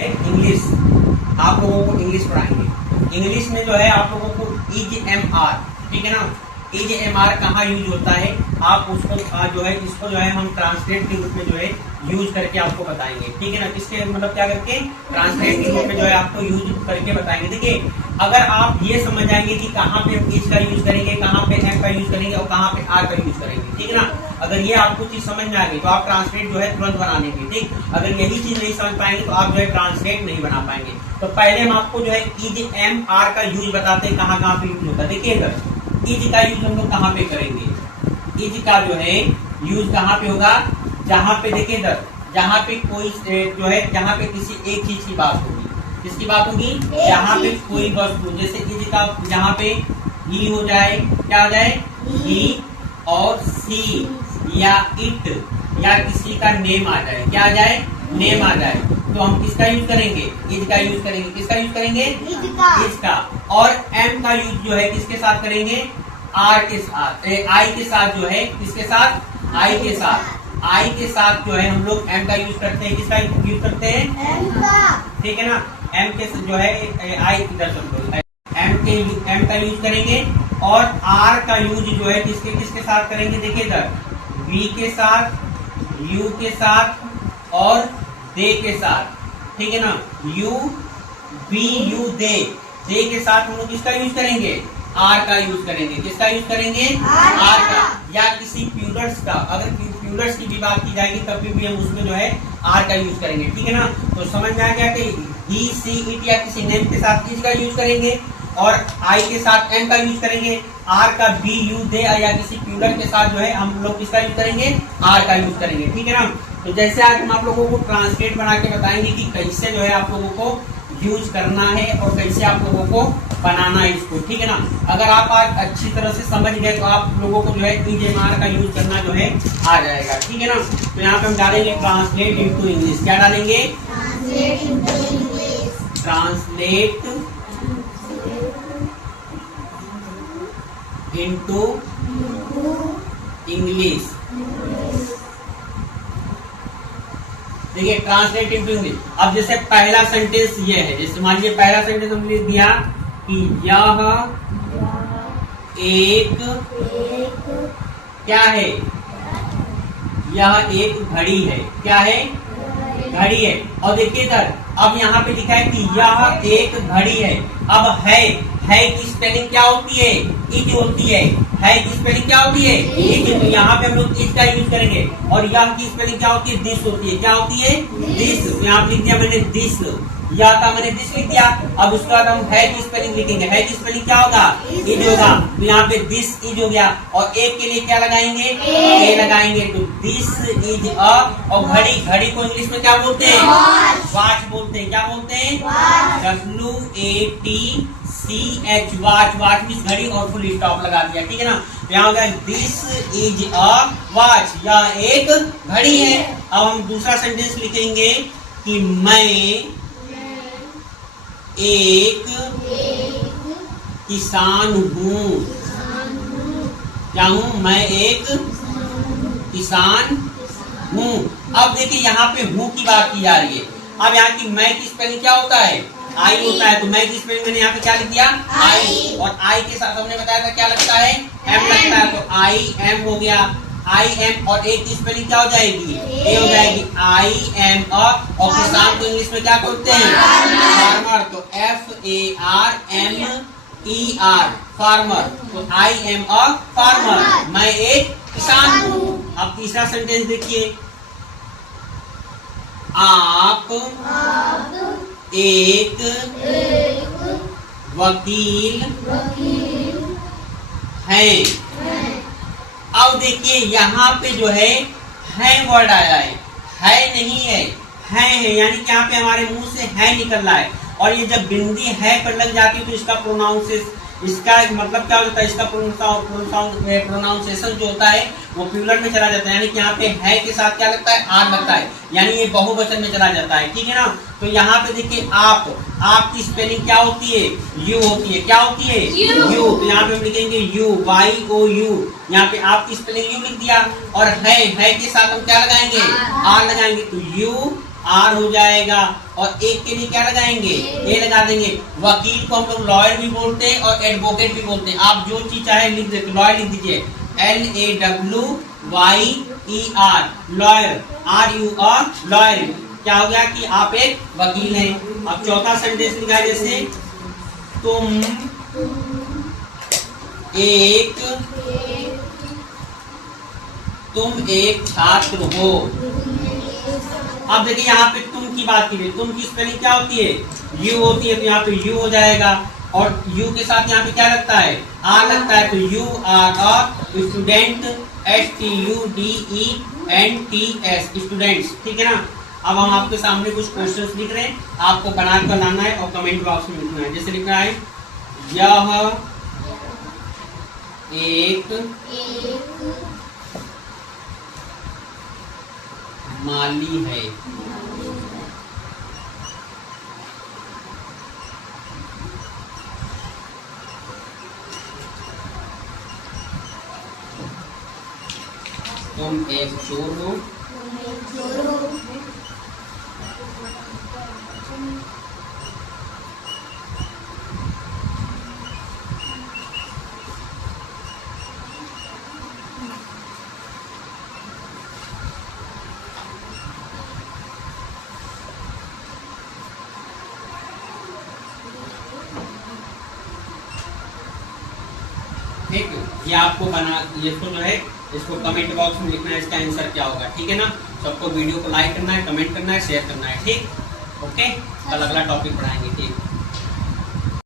English, आप लोगों को इंग्लिश पढ़ाएंगे। इंग्लिश में जो है आप लोगों को इज एम आर, ठीक है ना, इज एम आर कहाँ यूज होता है, आप उसको जो है इसको जो है हम ट्रांसलेट के रूप में जो है यूज करके आपको बताएंगे, ठीक है ना। किसके मतलब क्या करके, ट्रांसलेट के रूप में जो है आपको यूज करके बताएंगे। देखिए अगर आप ये समझ जाएंगे कि कहाँ पे इज का यूज करेंगे, कहाँ पे एम का यूज करेंगे और कहाँ पे आर का यूज करेंगे, ठीक है ना। अगर ये आपको चीज समझ में आ गई तो आप ट्रांसलेट जो है तुरंत बना लेंगे, ठीक। अगर यही चीज नहीं समझ पाएंगे तो आप जो है ट्रांसलेट नहीं बना पाएंगे। तो पहले हम आपको जो है इज एम आर का यूज बताते हैं, कहाँ कहाँ पे यूज होता है। देखिए इधर इज का यूज हम लोग कहाँ पे करेंगे, इज का जो है यूज कहाँ पे होगा, जहाँ पे देखिए इधर जहाँ पे कोई जो है जहाँ पे किसी एक चीज की बात होगी, किसकी बात होगी, जहाँ पे कोई वस्तु, जैसे इज का जहाँ पे ही हो जाए, क्या हो जाए, ही और सी या इट या किसी का नेम आ जाए, क्या आ जाए, नेम आ जाए, तो हम किसका यूज करेंगे, इज का यूज करेंगे। किसका यूज करेंगे, इज का। और एम का यूज जो है किसके साथ करेंगे, आर के साथ, आई के साथ जो है, किसके साथ, आई के साथ, आई के साथ जो है हम लोग एम का यूज करते हैं। किसका यूज करते हैं, एम का, ठीक है ना। एम के जो है आई इधर एम का यूज करेंगे। और आर का यूज जो है किसके किसके साथ करेंगे, देखिए इधर वी के साथ, यू के साथ और दे के साथ, ठीक है ना। यू वी यू दे के साथ हम लोग किसका यूज करेंगे, आर का यूज करेंगे। किसका यूज करेंगे, आर का। या किसी प्यूलर्स का, अगर प्यूलर्स की भी बात की जाएगी तब भी हम उसमें जो है आर का यूज करेंगे, ठीक है ना। तो समझ में आ गया कि ही सी इट या किसी नेम के साथ इज का यूज करेंगे और आई के साथ एम का यूज करेंगे। आर का बी यू दे या किसी प्यूलर के साथ जो है हम लोग किसका यूज करेंगे, आर का यूज करेंगे, ठीक है ना। तो जैसे आज हम आप लोगों को ट्रांसलेट बना के बताएंगे कि कैसे जो है आप लोगों को यूज करना है और कैसे आप लोगों को बनाना है इसको, ठीक है ना। अगर आप आज अच्छी तरह से समझ गए तो आप लोगों को जो है इज एम आर का यूज करना जो है आ जाएगा, ठीक है ना। तो यहाँ पे हम डालेंगे ट्रांसलेट इनटू इंग्लिश। क्या डालेंगे, ट्रांसलेट इनटू इंग्लिश। देखिए ट्रांसलेट इनटू इंग्लिश। अब जैसे पहला सेंटेंस ये है, जैसे मान लीजिए पहला सेंटेंस हमने लिख दिया कि यह एक क्या है, यह एक घड़ी है। क्या है, घड़ी है। और देखिए इधर अब यहाँ पे लिखा है कि यह एक घड़ी है। अब है की स्पेलिंग क्या होती है, इज होती है की स्पेलिंग क्या होती है, इज। तो यहाँ पे हम लोग इज का यूज करेंगे। और यह की स्पेलिंग क्या होती है, दिस होती है। क्या होती है, दिस। यहाँ पे लिख दिया मैंने दिस, या था मैंने दिस लिख दिया। अब उसके बाद हम है की स्पेलिंग लिखेंगे। है की स्पेलिंग क्या होगा, इज होगा। तो यहाँ पे दिस इज हो गया। और एक के लिए क्या लगाएंगे, ए लगाएंगे। तो दिस इज अ। और घड़ी को इंग्लिश में क्या बोलते हैं, वॉच बोलते हैं। क्या बोलते हैं, WATCH, वॉच मीन्स घड़ी और फुल स्टॉप लगा दिया, ठीक है ना। तो यहाँ होगा दिस इज अ वॉच, यह एक घड़ी है। अब हम दूसरा सेंटेंस लिखेंगे कि मैं एक किसान हूँ। क्या हूँ, मैं एक किसान हूँ। अब देखिए यहाँ पे हूँ की बात की जा रही है। अब यहाँ की मैं की स्पेलिंग क्या होता है, आई होता है। तो मैं की स्पेलिंग मैंने यहाँ पे क्या लिख दिया, आई। और आई के साथ हमने बताया था क्या लगता है, एम लगता है। तो आई एम हो गया, आई एम। और एक की स्पेलिंग क्या हो जाएगी, ए हो जाएगी। I am a. और किसान को इंग्लिश में क्या बोलते हैं, फार्मर। तो FARMER, फार्मर। तो आई एम अ फार्मर, मैं एक किसान हूँ। अब तीसरा सेंटेंस देखिए, आप एक वकील हैं। अब देखिए यहाँ पे जो है वर्ड आया है नहीं है, यानी कि यहाँ पे हमारे मुंह से है निकल रहा है। और ये जब बिंदी है पर लग जाती है तो इसका इसका मतलब क्या होता है, इसका प्रोनाउंसिएशन जो होता है वो प्लूरल में चला जाता है। यानी कि यहाँ पे है के साथ क्या लगता है, आर लगता है, यानी ये बहुवचन में चला जाता है, ठीक है ना। तो यहाँ पे देखिए आप की स्पेलिंग क्या होती है, यू होती है। क्या होती है, यू। तो यहाँ पे हम लिखेंगे यू, YOU। यहाँ पे आपकी स्पेलिंग यू लिख दिया। और है के साथ हम क्या लगाएंगे, आर लगाएंगे। तो आर हो जाएगा, और एक के लिए क्या लगाएंगे, ए लगा देंगे। वकील को हम लोग लॉयर भी बोलते हैं और एडवोकेट भी बोलते हैं। आप जो चीज चाहे लिख देते, लॉयर लिख दीजिए, LAWYER, लॉयर, RUR, लॉयर। क्या हो गया कि आप एक वकील हैं। अब चौथा सेंटेंस लिखा है, जैसे तुम एक छात्र हो। अब देखिए यहाँ पे तुम की बात की, तुम की स्पेलिंग क्या होती है, यू होती है, तो यहाँ पे यू हो जाएगा, और यू के साथ यहाँ पे क्या लगता है, आर लगता है, तो you are student, STUDENTS, students, ठीक है ना। अब हम आपके सामने कुछ क्वेश्चंस लिख रहे हैं, आपको बना कर लाना है और कमेंट बॉक्स में लिखना है। जैसे लिखना है, यह एक माली है। तुम एक चोर हो। ठीक, ये आपको बना, ये तो जो है इसको कमेंट बॉक्स में लिखना है, इसका आंसर क्या होगा, ठीक है ना। सबको वीडियो को लाइक करना है, कमेंट करना है, शेयर करना है, ठीक। ओके, कल अगला टॉपिक पढ़ाएंगे, ठीक।